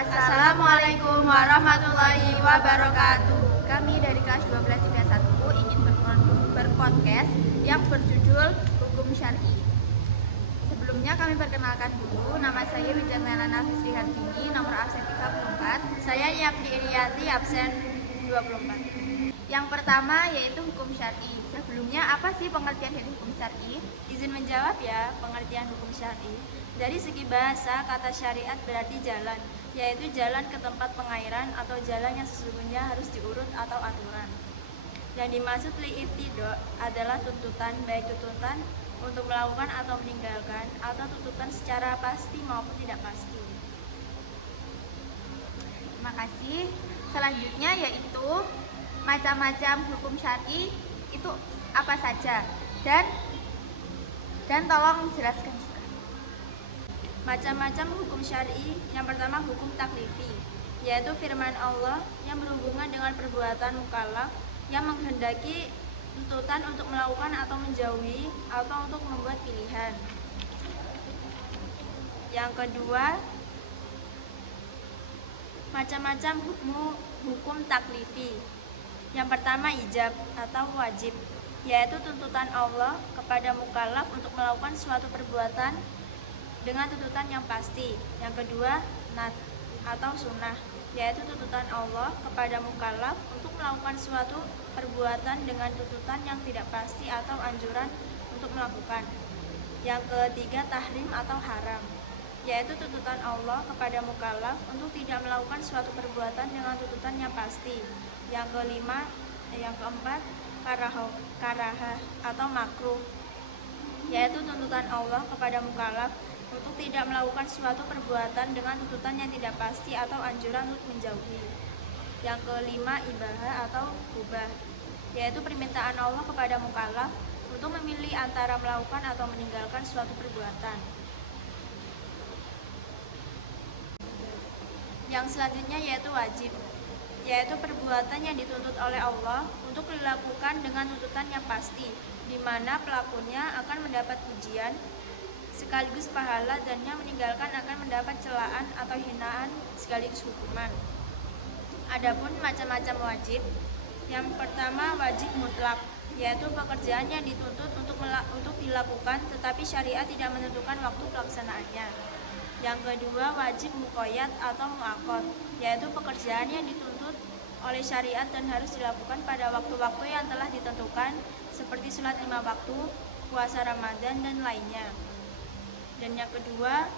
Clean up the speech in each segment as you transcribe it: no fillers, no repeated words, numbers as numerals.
Assalamualaikum warahmatullahi wabarakatuh. Kami dari kelas 1231 ingin berpodcast yang berjudul Hukum Syar'i. Sebelumnya kami perkenalkan dulu, nama saya Wijantina Nafisri Hartini, nomor absen 34. Saya Yapni Iriati, absen 24. Yang pertama yaitu hukum syar'i. Sebelumnya apa sih pengertian dari hukum syar'i? Izin menjawab ya, pengertian hukum syar'i. Dari segi bahasa, kata syariat berarti jalan, yaitu jalan ke tempat pengairan atau jalan yang sesungguhnya harus diurut atau aturan. Dan dimaksud li'ibtido adalah tuntutan, baik tuntutan untuk melakukan atau meninggalkan, atau tuntutan secara pasti maupun tidak pasti. Terima kasih. Selanjutnya yaitu macam-macam hukum syar'i itu apa saja, dan tolong jelaskan juga. Macam-macam hukum syar'i. Yang pertama hukum taklifi, yaitu firman Allah yang berhubungan dengan perbuatan mukallaf yang menghendaki tuntutan untuk melakukan atau menjauhi atau untuk membuat pilihan. Yang kedua, macam-macam hukum taklifi. Yang pertama ijab atau wajib, yaitu tuntutan Allah kepada mukallaf untuk melakukan suatu perbuatan dengan tuntutan yang pasti. Yang kedua, nat atau sunnah, yaitu tuntutan Allah kepada mukallaf untuk melakukan suatu perbuatan dengan tuntutan yang tidak pasti atau anjuran untuk melakukan. Yang ketiga, tahrim atau haram, yaitu tuntutan Allah kepada mukallaf untuk tidak melakukan suatu perbuatan dengan tuntutan yang pasti. Yang keempat, karahah atau makruh, yaitu tuntutan Allah kepada mukallaf untuk tidak melakukan suatu perbuatan dengan tuntutan yang tidak pasti atau anjuran untuk menjauhi. Yang kelima, ibahah atau mubah, yaitu permintaan Allah kepada mukallaf untuk memilih antara melakukan atau meninggalkan suatu perbuatan. Yang selanjutnya yaitu wajib, yaitu perbuatan yang dituntut oleh Allah untuk dilakukan dengan tuntutan yang pasti, di mana pelakunya akan mendapat pujian sekaligus pahala, dan yang meninggalkan akan mendapat celaan atau hinaan sekaligus hukuman. Adapun macam-macam wajib, yang pertama wajib mutlak, yaitu pekerjaan yang dituntut untuk dilakukan tetapi syariat tidak menentukan waktu pelaksanaannya. Yang kedua, wajib muqayyad atau muakkad, yaitu pekerjaan yang dituntut oleh syariat dan harus dilakukan pada waktu-waktu yang telah ditentukan, seperti sholat 5 waktu, puasa Ramadan, dan lainnya. Dan yang kedua,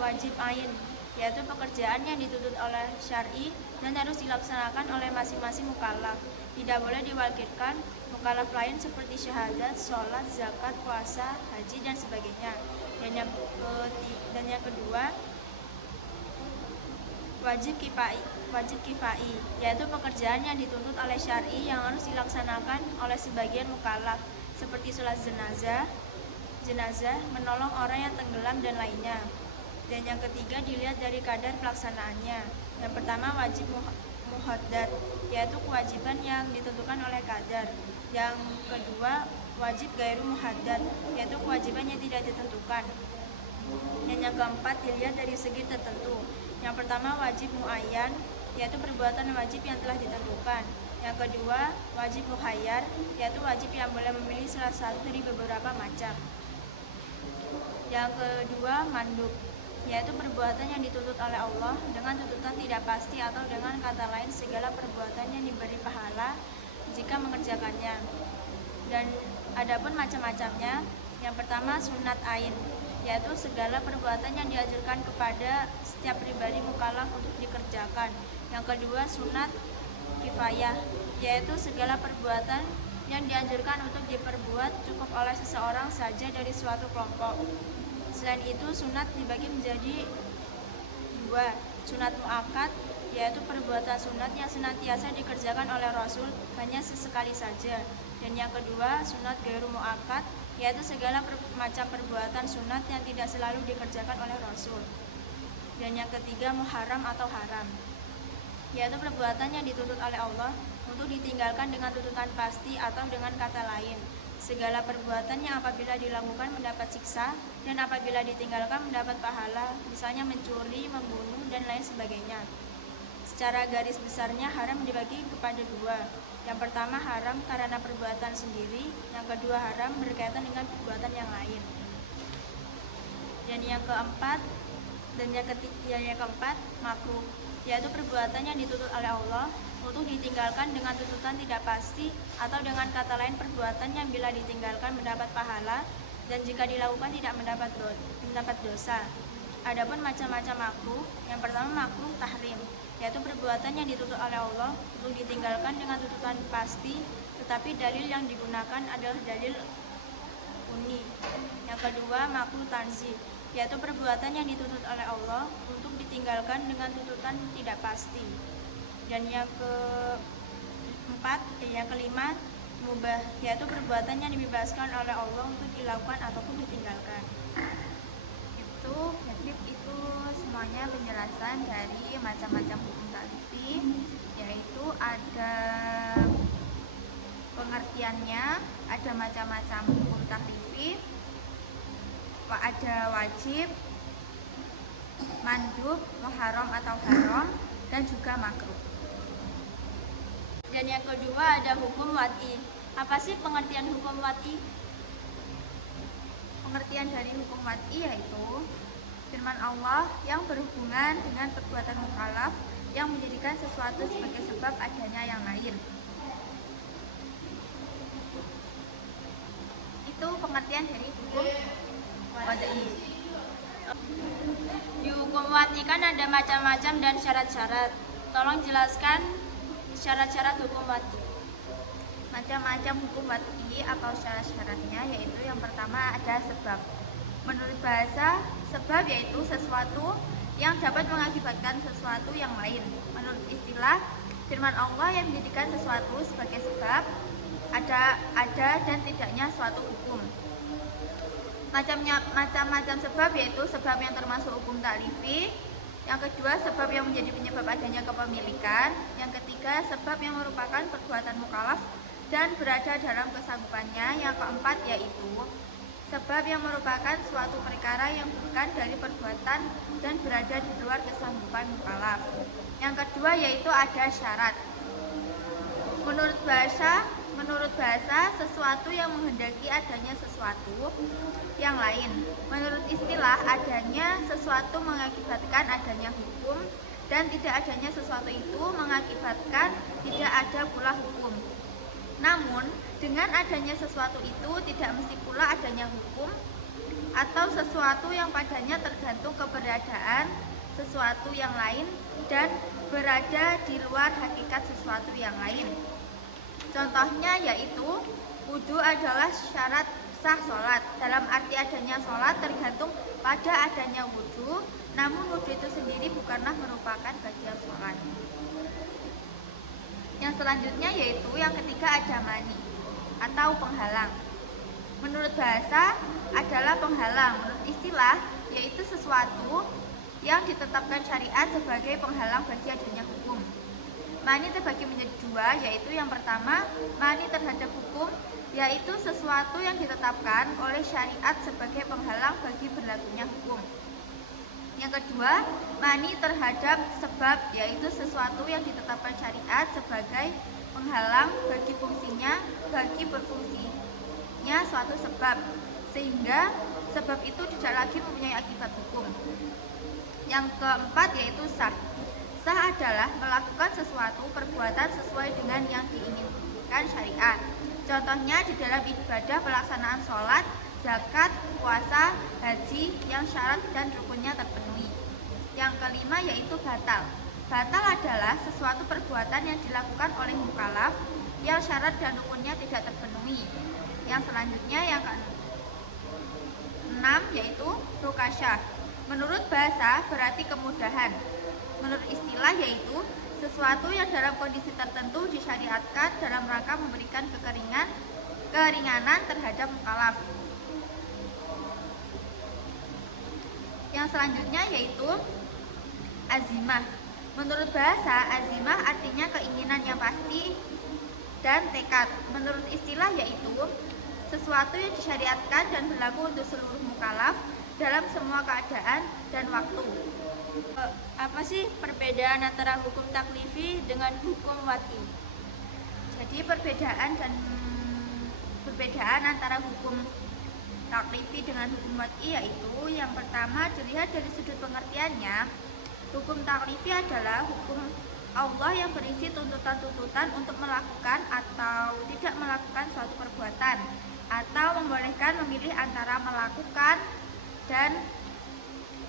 wajib ain, yaitu pekerjaan yang dituntut oleh syar'i dan harus dilaksanakan oleh masing-masing mukallaf. Tidak boleh diwakilkan mukallaf lain seperti syahadat, sholat, zakat, puasa, haji, dan sebagainya. Dan yang kedua, wajib kifai, yaitu pekerjaan yang dituntut oleh syar'i yang harus dilaksanakan oleh sebagian mukallaf, seperti sholat jenazah, menolong orang yang tenggelam, dan lainnya. Dan yang ketiga, dilihat dari kadar pelaksanaannya. Yang pertama, wajib muhaddad, yaitu kewajiban yang ditentukan oleh kadar. Yang kedua, wajib gairu muhaddad, yaitu kewajiban yang tidak ditentukan. Dan yang keempat, dilihat dari segi tertentu. Yang pertama, wajib muayyan, yaitu perbuatan wajib yang telah ditentukan. Yang kedua, wajib mukhayyar, yaitu wajib yang boleh memilih salah satu dari beberapa macam. Yang kedua, mandub, yaitu perbuatan yang dituntut oleh Allah dengan tuntutan tidak pasti atau dengan kata lain segala perbuatan yang diberi pahala jika mengerjakannya. Dan adapun macam-macamnya, yang pertama sunat ain, yaitu segala perbuatan yang diajarkan kepada setiap pribadi mukallaf untuk dikerjakan. Yang kedua, sunat kifayah, yaitu segala perbuatan yang dianjurkan untuk diperbuat cukup oleh seseorang saja dari suatu kelompok. Selain itu, sunat dibagi menjadi dua, sunat muakkad, yaitu perbuatan sunat yang senantiasa dikerjakan oleh Rasul hanya sesekali saja. Dan yang kedua, sunat gairu muakkad, yaitu segala macam perbuatan sunat yang tidak selalu dikerjakan oleh Rasul. Dan yang ketiga, muharram atau haram, yaitu perbuatan yang dituntut oleh Allah untuk ditinggalkan dengan tuntutan pasti atau dengan kata lain, Segala perbuatan yang apabila dilakukan mendapat siksa dan apabila ditinggalkan mendapat pahala, misalnya mencuri, membunuh, dan lain sebagainya. Secara garis besarnya haram dibagi kepada dua. Yang pertama haram karena perbuatan sendiri, yang kedua haram berkaitan dengan perbuatan yang lain. Dan yang keempat makruh, yaitu perbuatan yang dituntut oleh Allah untuk ditinggalkan dengan tuntutan tidak pasti, atau dengan kata lain perbuatan yang bila ditinggalkan mendapat pahala dan jika dilakukan tidak mendapat dosa. Adapun macam-macam makruh, yang pertama makruh tahrim, yaitu perbuatan yang dituntut oleh Allah untuk ditinggalkan dengan tuntutan pasti, tetapi dalil yang digunakan adalah dalil uni. Yang kedua makruh tanzih, yaitu perbuatan yang dituntut oleh Allah untuk ditinggalkan dengan tuntutan tidak pasti. Dan yang kelima mubah, yaitu perbuatan yang dibebaskan oleh Allah untuk dilakukan ataupun ditinggalkan. Itu semuanya penjelasan dari macam-macam hukum taklifi, yaitu ada pengertiannya, ada macam-macam hukum taklifi, ada wajib, mandub, muharram atau haram, dan juga makruh. Dan yang kedua ada hukum wad'i. Apa sih pengertian hukum wad'i? Pengertian dari hukum wad'i yaitu firman Allah yang berhubungan dengan perbuatan mukallaf yang menjadikan sesuatu sebagai sebab adanya yang lain. Itu pengertian dari hukum wad'i. Di hukum wad'i kan ada macam-macam dan syarat-syarat. Tolong jelaskan syarat-syarat hukum wad'i. Macam-macam hukum wad'i atau syarat-syaratnya yaitu yang pertama ada sebab. Menurut bahasa, sebab yaitu sesuatu yang dapat mengakibatkan sesuatu yang lain. Menurut istilah, firman Allah yang menjadikan sesuatu sebagai sebab ada dan tidaknya suatu hukum. Macam-macam sebab yaitu sebab yang termasuk hukum taklifi. Yang kedua, sebab yang menjadi penyebab adanya kepemilikan. Yang ketiga, sebab yang merupakan perbuatan mukallaf dan berada dalam kesanggupannya. Yang keempat yaitu sebab yang merupakan suatu perkara yang bukan dari perbuatan dan berada di luar kesanggupan mukallaf. Yang kedua yaitu ada syarat. Menurut bahasa, sesuatu yang menghendaki adanya sesuatu yang lain. Menurut istilah, adanya sesuatu mengakibatkan adanya hukum dan tidak adanya sesuatu itu mengakibatkan tidak ada pula hukum. Namun, dengan adanya sesuatu itu tidak mesti pula adanya hukum atau sesuatu yang padanya tergantung keberadaan sesuatu yang lain dan berada di luar hakikat sesuatu yang lain. Contohnya yaitu wudu adalah syarat sah sholat. Dalam arti adanya sholat tergantung pada adanya wudu, namun wudu itu sendiri bukanlah merupakan bagian sholat. Yang selanjutnya yaitu yang ketiga ada mani atau penghalang. Menurut bahasa adalah penghalang. Menurut istilah yaitu sesuatu yang ditetapkan syariat sebagai penghalang bagi adanya hukum. Mani terbagi menjadi dua, yaitu yang pertama mani terhadap hukum, yaitu sesuatu yang ditetapkan oleh syariat sebagai penghalang bagi berlakunya hukum. Yang kedua, mani terhadap sebab, yaitu sesuatu yang ditetapkan syariat sebagai penghalang bagi berfungsinya suatu sebab, sehingga sebab itu tidak lagi mempunyai akibat hukum. Yang keempat yaitu sah. Sah adalah melakukan sesuatu perbuatan sesuai dengan yang diinginkan syariat. Contohnya di dalam ibadah pelaksanaan sholat, zakat, puasa, haji yang syarat dan rukunnya terpenuhi. Yang kelima yaitu batal. Batal adalah sesuatu perbuatan yang dilakukan oleh mukallaf yang syarat dan rukunnya tidak terpenuhi. Yang selanjutnya yang keenam yaitu rukasyah. Menurut bahasa berarti kemudahan. Menurut istilah yaitu sesuatu yang dalam kondisi tertentu disyariatkan dalam rangka memberikan keringanan terhadap mukallaf. Yang selanjutnya yaitu azimah. Menurut bahasa, azimah artinya keinginan yang pasti dan tekad. Menurut istilah yaitu sesuatu yang disyariatkan dan berlaku untuk seluruh mukallaf dalam semua keadaan dan waktu. Apa sih perbedaan antara hukum taklifi dengan hukum wad'i? Jadi perbedaan antara hukum taklifi dengan hukum wad'i yaitu yang pertama dilihat dari sudut pengertiannya. Hukum taklifi adalah hukum Allah yang berisi tuntutan-tuntutan untuk melakukan atau tidak melakukan suatu perbuatan, atau membolehkan memilih antara melakukan dan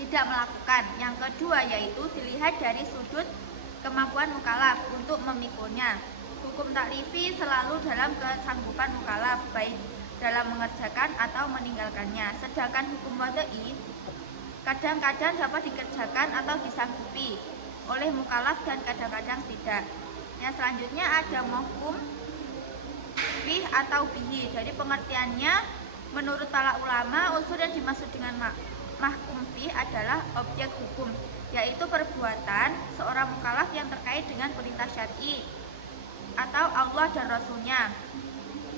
tidak melakukan. Yang kedua yaitu dilihat dari sudut kemampuan mukallaf untuk memikulnya. Hukum taklifi selalu dalam kesanggupan mukallaf, baik dalam mengerjakan atau meninggalkannya. Sedangkan hukum wad'i kadang-kadang dapat dikerjakan atau disanggupi oleh mukallaf dan kadang-kadang tidak. Yang selanjutnya ada mahkum bih atau bihi. Jadi pengertiannya menurut para ulama, unsur yang dimaksud dengan mahkum bih adalah objek hukum, yaitu perbuatan seorang mukallaf yang terkait dengan perintah syar'i atau Allah dan Rasulnya,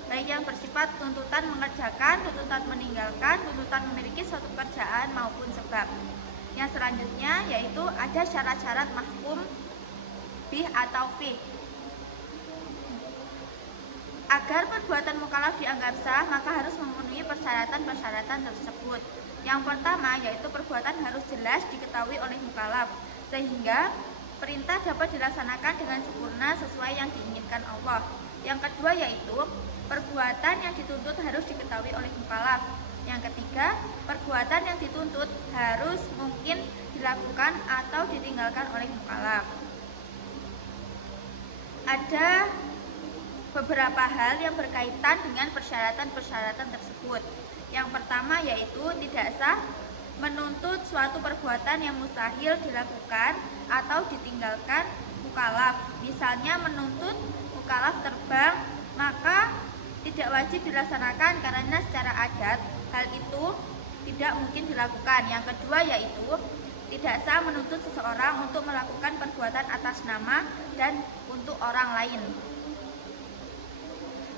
baik yang bersifat tuntutan mengerjakan, tuntutan meninggalkan, tuntutan memiliki suatu pekerjaan maupun sebab. Yang selanjutnya yaitu ada syarat-syarat mahkum bih atau fih. Agar perbuatan mukallaf dianggap sah, maka harus memenuhi persyaratan-persyaratan tersebut. Yang pertama yaitu perbuatan harus jelas diketahui oleh mukallaf, sehingga perintah dapat dilaksanakan dengan sempurna sesuai yang diinginkan Allah. Yang kedua yaitu perbuatan yang dituntut harus diketahui oleh mukallaf. Yang ketiga, perbuatan yang dituntut harus mungkin dilakukan atau ditinggalkan oleh mukallaf. Ada beberapa hal yang berkaitan dengan persyaratan-persyaratan tersebut. Yang pertama yaitu tidak sah menuntut suatu perbuatan yang mustahil dilakukan atau ditinggalkan mukallaf. Misalnya menuntut mukallaf terbang, maka tidak wajib dilaksanakan karena secara adat hal itu tidak mungkin dilakukan. Yang kedua yaitu tidak sah menuntut seseorang untuk melakukan perbuatan atas nama dan untuk orang lain.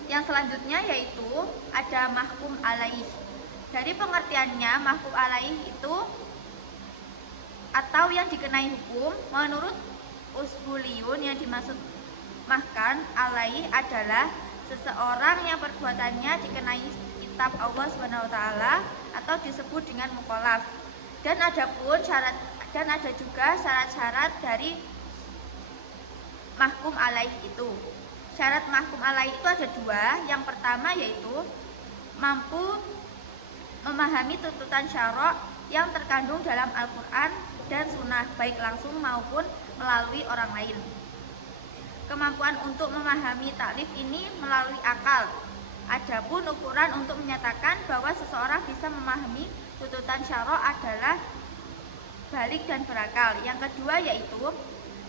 Yang selanjutnya yaitu ada mahkum alaih. Dari pengertiannya, mahkum alaih itu atau yang dikenai hukum, menurut usuliyun yang dimaksud mahkan alaih adalah seseorang yang perbuatannya dikenai kitab Allah SWT atau disebut dengan mukallaf. Dan ada juga syarat-syarat dari mahkum alaih itu. Syarat mahkum alaih itu ada dua. Yang pertama yaitu mampu memahami tuntutan syara' yang terkandung dalam Al-Quran dan Sunnah, baik langsung maupun melalui orang lain. Kemampuan untuk memahami taklif ini melalui akal. Adapun ukuran untuk menyatakan bahwa seseorang bisa memahami tuntutan syara' adalah balik dan berakal. Yang kedua yaitu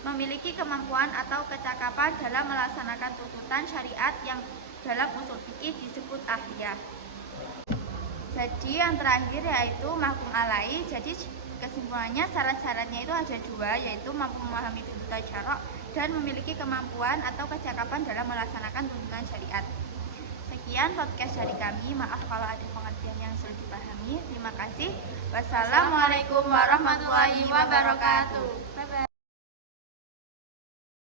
memiliki kemampuan atau kecakapan dalam melaksanakan tuntutan syariat yang dalam usul fikih disebut ahliyah. Jadi yang terakhir yaitu mahkum alaih. Jadi kesimpulannya syarat-syaratnya itu ada dua, yaitu mampu memahami tuntutan syara' dan memiliki kemampuan atau kecakapan dalam melaksanakan tuntutan syariat. Sekian podcast dari kami. Maaf kalau ada pengertian yang sulit dipahami. Terima kasih. Wassalamualaikum warahmatullahi wabarakatuh. Bye bye.